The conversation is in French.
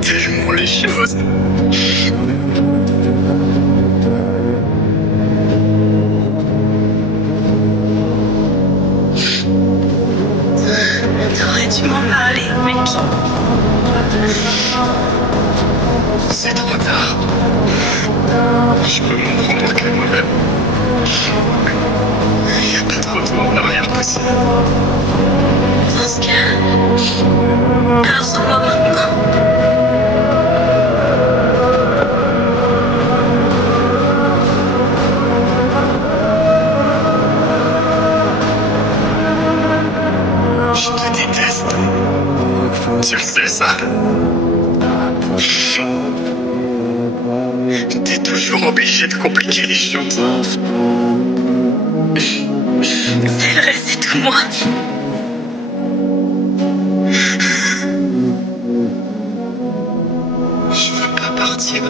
tellement les choses. T'aurais dû m'en parler, mec. C'est trop tard. Je peux m'en prendre qu'à moi-même. Il n'y a pas de retour en arrière possible. Dans ce cas, pardonne-moi maintenant. Je te déteste. Tu le sais, ça. T'es toujours obligé de compliquer les choses. C'est vrai, c'est tout moi. Je veux pas partir.